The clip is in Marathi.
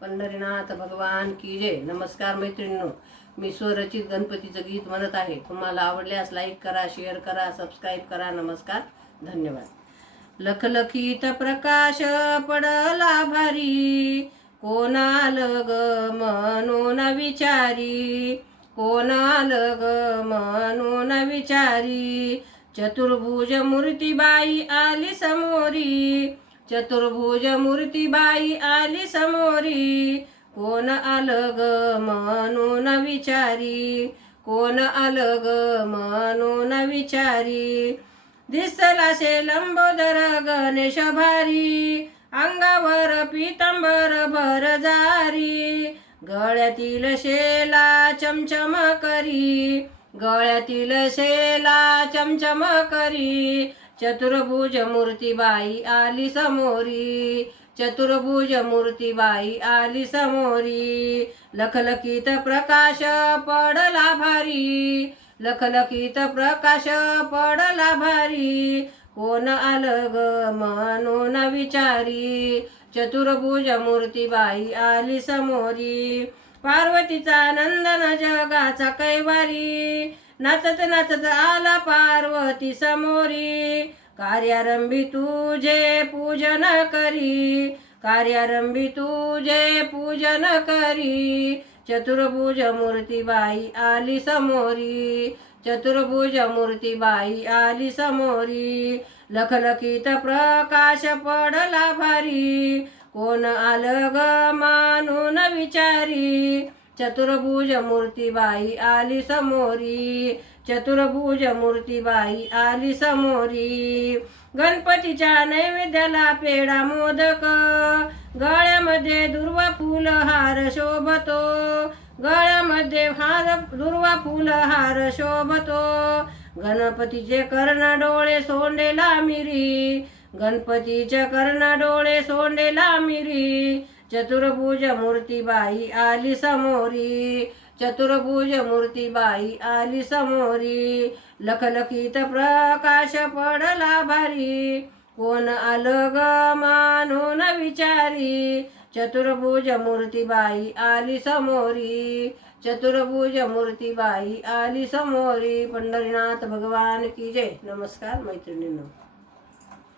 पंढरीनाथ भगवान की जय। नमस्कार मैत्रिणींनो, मी स्वरचित गणपतीचं गीत म्हणत आहे। तुम्हाला आवडल्यास लाईक करा, शेअर करा, सबस्क्राईब करा। नमस्कार, धन्यवाद। लखलखीत प्रकाश पडला भारी, कोण आलं ग म्हणून विचारी, कोण आलं ग म्हणून विचारी। चतुर्भुज मूर्तीबाई आली समोरी, चतुर्भुज मूर्तीबाई आली समोरी। कोण आलं ग म्हणून विचारी, कोण आलं ग म्हणून विचारी। दिसला शे लंबोदर गणेश भारी, अंगावर पितांबर भर जारी। गळ्यातील शेला चमचम करी, गळ्यातील शेला चमचम करी। चतुर्भुज मूर्तीबाई आली समोरी, चतुर्भुज मूर्तीबाई आली समोरी। लखलखीत प्रकाश पडला भारी, लखलखीत प्रकाश पडला भारी। कोण आलं ग म्हणून विचारी, चतुर्भुज मूर्तीबाई आली समोरी। पार्वतीचा नंदन जगाचा कैवारी, नाचत नाचत आला पार्वती समोरी। कार्यारंभी तुझे पूजन करी, कार्यारंभी तुझे पूजन करी। चतुर्भुज मूर्तीबाई आली समोरी, चतुर्भुज मूर्तीबाई आली समोरी। लखलखीत प्रकाश पडला भारी, कोण आलं ग म्हणून विचारी। चतुर्भुज मूर्तीबाई आली समोरी, चतुर्भुज मूर्तीबाई आली समोरी। गणपतीच्या नैवेद्याला पेढा मोदक, गळ्यामध्ये दुर्वा फूल हार शोभतो, गळ्यामध्ये दुर्वा फूल हार शोभतो। गणपतीचे कर्ण डोळे सोंडेला मिरी, गणपतीचे कर्ण डोळे सोंडेला मिरी। चतुर्भुज मूर्तीबाई आली समोरी, चतुर्भुज मूर्तीबाई आली समोरी। लखलखीत प्रकाश पडला भारी, कोण आलं ग म्हणून विचारी। चतुर्भुज मूर्तीबाई आली समोरी, चतुर्भुज मूर्तीबाई आली समोरी। पंढरीनाथ भगवान की जय। नमस्कार मैत्रिणींनो।